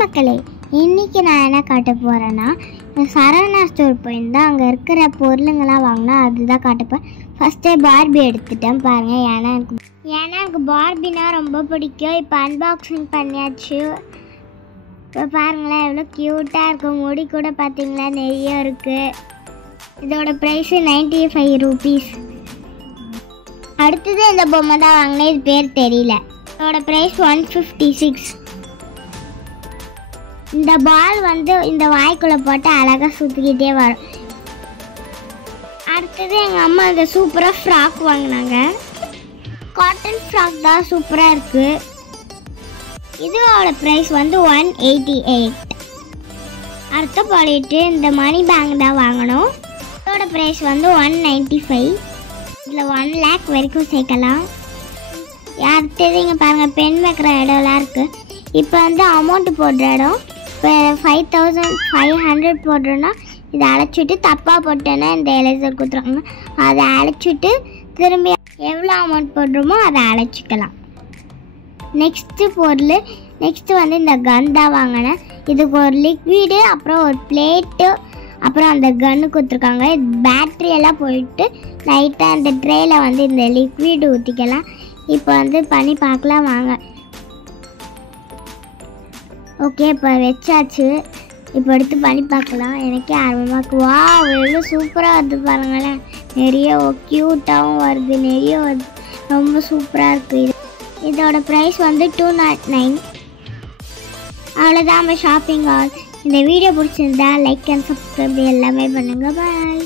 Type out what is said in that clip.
மக்களே, இன்றைக்கி நான் என்ன காட்ட போகிறேன்னா, சரவணா ஸ்டோர் போயிருந்தால் அங்கே இருக்கிற பொருளுங்கள்லாம் வாங்கினா அதுதான் காட்டப்போம். ஃபஸ்ட்டே பார்பி எடுத்துட்டேன் பாருங்கள். ஏன்னா எனக்கு பார்பினா ரொம்ப பிடிக்கும். இப்போ அன்பாக்சிங் பண்ணியாச்சு. இப்போ பாருங்களேன் எவ்வளோ க்யூட்டாக இருக்கும். முடி கூட பார்த்தீங்களா நிறைய இருக்குது. இதோட ப்ரைஸு 95 ரூபீஸ். அடுத்தது இந்த பொம்மை தான் வாங்கினேன். இது பேர் தெரியல. இதோட ப்ரைஸ் 156. இந்த பால் வந்து இந்த வாய்க்குள்ளே போட்டு அழகாக சுற்றிக்கிட்டே வரும். அடுத்தது எங்கள் அம்மா இந்த சூப்பராக ஃப்ராக் வாங்கினாங்க. காட்டன் ஃப்ராக் தான் சூப்பராக இருக்குது. இதோட ப்ரைஸ் வந்து 188. அடுத்த பாலிட்டு இந்த மணி பேங்க் தான் வாங்கணும். இதோட ப்ரைஸ் வந்து 195. இதில் 1 லேக் வரைக்கும் சேர்க்கலாம். அடுத்தது இங்கே பாருங்கள் பென் வைக்கிற இடம்லாம் இருக்குது. இப்போ வந்து அமௌண்ட்டு போடுற இடம். இப்போ 5500 போடுறோன்னா இதை அழைச்சிட்டு தப்பாக போட்டேன்னா இந்த எலைசர் கொடுத்துருக்காங்க. அதை அழைச்சிட்டு திரும்பி எவ்வளோ அமௌண்ட் போடுறோமோ அதை அழைச்சிக்கலாம். நெக்ஸ்ட்டு வந்து இந்த கன் தான் வாங்கினேன். இதுக்கு ஒரு லிக்விடு, அப்புறம் ஒரு பிளேட்டு, அப்புறம் அந்த கன்று கொடுத்துருக்காங்க. பேட்ரி எல்லாம் போயிட்டு லைட்டாக அந்த ட்ரேயில் வந்து இந்த லிக்விடு ஊற்றிக்கலாம். இப்போ வந்து பண்ணி பார்க்கலாம் வாங்க. ஓகே, இப்போ வச்சாச்சு. இப்போ எடுத்து பண்ணி பார்க்கலாம். எனக்கே ஆர்வமாக வா எவ்வளோ சூப்பராக வருது பாருங்களேன். நிறைய க்யூட்டாகவும் வருது, நிறைய வருது. ரொம்ப சூப்பராக இருக்குது. இதோட ப்ரைஸ் வந்து 209. அவ்வளோதான் நம்ம ஷாப்பிங் ஆல். இந்த வீடியோ பிடிச்சிருந்தா லைக் அண்ட் சப்ஸ்கிரைப் எல்லாமே பண்ணுங்கள். பாய்.